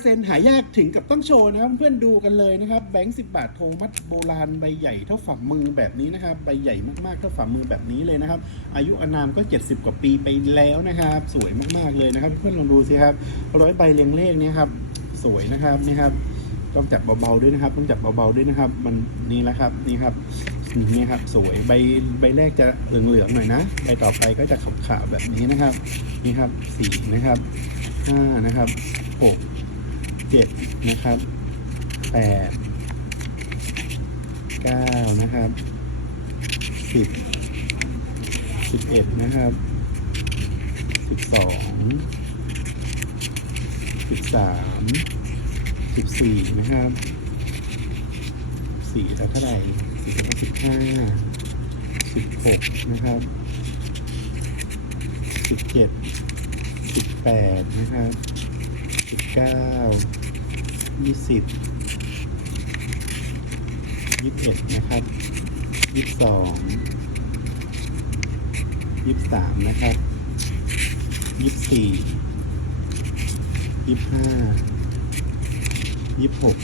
เซนหายากถึงกับต้องโชว์นะครับเพื่อนดูกันเลยนะครับแบงค์สิบาทโทมัดโบราณใบใหญ่เท่าฝ่ามือแบบนี้นะครับใบใหญ่มากๆเท่าฝ่ามือแบบนี้เลยนะครับ อายุอานามก็ 70 กว่าปีไปแล้วนะครับ สวยมากๆเลยนะครับ เพื่อนลองดูสิครับร้อยใบเรียงเลขเนี่ยครับสวยนะครับนี่ครับต้องจับเบาๆด้วยนะครับต้องจับเบาๆด้วยนะครับ มันนี่แหละครับนี่ครับนี่ครับสวยใบใบแรกจะเหลืองๆหน่อยนะใบต่อไปก็จะขาวๆแบบนี้นะครับนี่ครับสี่นะครับห้านะครับหก เจ็ดนะครับแปดเก้านะครับสิบสิบเอ็ดนะครับสิบสองสิบสามสิบสี่นะครับสี่แล้วเท่าไหร่สี่แล้วสิบห้าสิบหกนะครับสิบเจ็ดสิบแปดนะครับสิบ เก้ายี่สิบยี่สิบเอ็ดนะครับยี่สิบสองยี่สิบสามนะครับยี่สิบสี่ยี่สิบห้ายี่สิบหก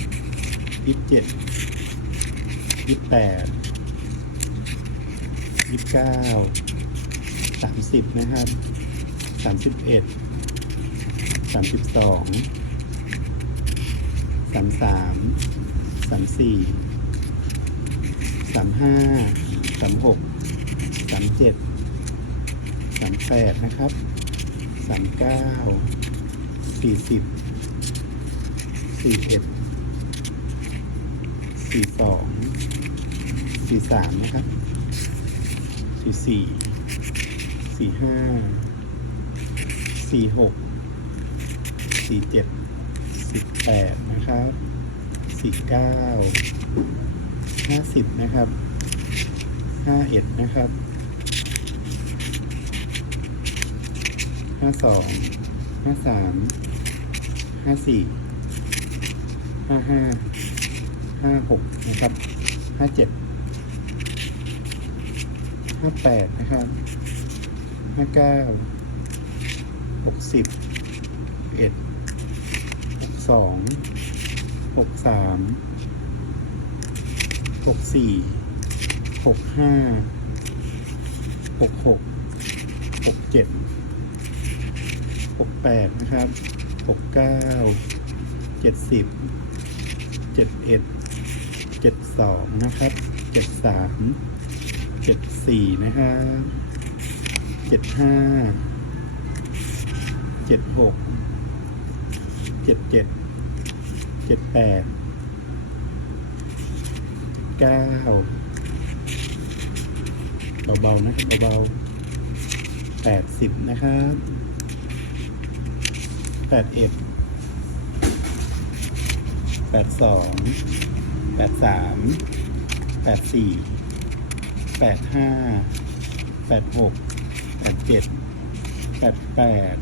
ยี่สิบเจ็ดยี่สิบแปดยี่สิบเก้าสามสิบนะครับสามสิบเอ็ดสามสิบสอง สามสามสามสี่สามห้าสามหกสามเจ็ดสามแปดนะครับสามเก้าสี่สิบสี่เอ็ดสี่สองสี่สามนะครับสี่สี่สี่ห้าสี่หกสี่เจ็ด สิบแปดนะครับสี่เก้าห้าสิบนะครับห้าเอ็ดนะครับห้าสองห้าสามห้าสี่ห้าห้าห้าหกนะครับห้าเจ็ดห้าแปดนะครับห้าเก้าหกสิบเอ็ด สองหกสามหกสี่หกห้าหกหกหกเจ็ดหกแปดนะครับหกเก้าเจ็ดสิบเจ็ดเอ็ดเจ็ดสองนะครับเจ็ดสามเจ็ดสี่นะครับเจ็ดห้าเจ็ดหก เจ็ดเจ็ดเจ็ดแปดเก้าเบาๆนะครับเบาๆแปดสิบนะครับแปดเอ็ดแปดสองแปดสามแปดสี่แปดห้าแปดหกแปดเจ็ดแปดแปด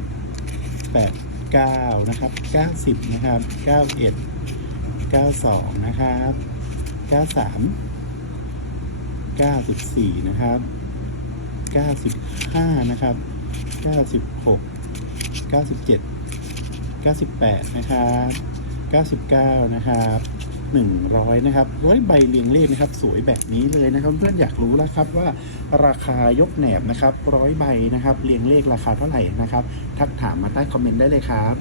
แปด เก้านะครับเก้าสิบนะครับเก้าเอ็ดเก้าสองนะครับเก้าสามเก้าสิบสี่นะครับเก้าสิบห้านะครับเก้าสิบหกเก้าสิบเจ็ดเก้าสิบแปดนะครับเก้าสิบเก้านะครับ หนึ่งร้อยนะครับร้อยใบเรียงเลขนะครับ สวยแบบนี้เลยนะครับ เพื่อนอยากรู้แล้วครับว่าราคายกแหนบนะครับร้อยใบนะครับ เรียงเลขราคาเท่าไหร่นะครับ ทักถามมาใต้คอมเมนต์ได้เลยครับ